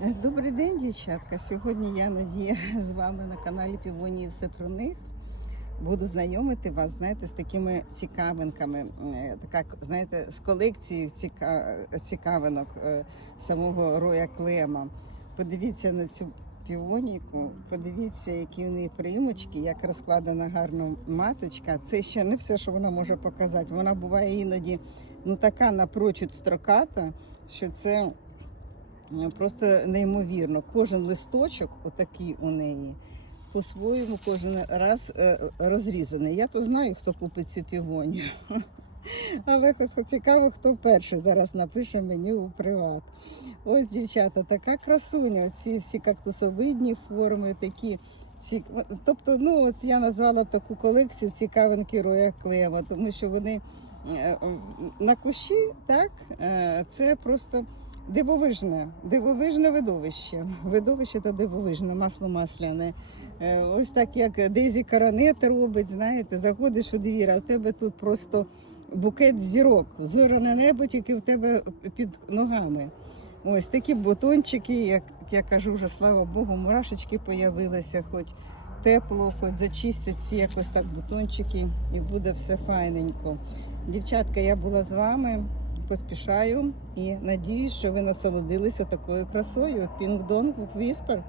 Добрий день, дівчатка. Сьогодні я Надія з вами на каналі Півонії все про них. Буду знайомити вас, знаєте, з такими цікавинками. Е, Така, знаєте, з колекцією ціка... цікавинок е, самого Роя Клема. Подивіться на цю півоніку, подивіться, які в неї примочки, як розкладена гарно маточка. Це ще не все, що вона може показати. Вона буває іноді ну така напрочуд строката, що це. Е, Просто неймовірно. Кожен листочок, отакий у неї, по-своєму кожен раз е, розрізаний. Я то знаю, хто купить цю півонію. Але цікаво, хто перший зараз напише мені у приват. Ось, дівчата, така красуня. Ці всі кактусовидні форми, такі. Ці... Тобто, ну, ось я назвала таку колекцію цікавинки Роя Клема, тому що вони е, на кущі, так, це просто Дивовижне, дивовижне видовище. Видовище та дивовижне, масло масляне. Е, Ось так, як Дезі Каранет робить, знаєте, заходиш у двір, а в тебе тут просто букет зірок. Зоряне небо тільки в тебе під ногами. Ось такі бутончики, як я кажу, вже слава Богу, мурашечки появилися, хоч тепло, хоч зачистяться якось так бутончики, і буде все файненько. Дівчатка, я була з вами поспішаю і надіюсь, що ви насолодилися такою красою. Пінгдон Віспер.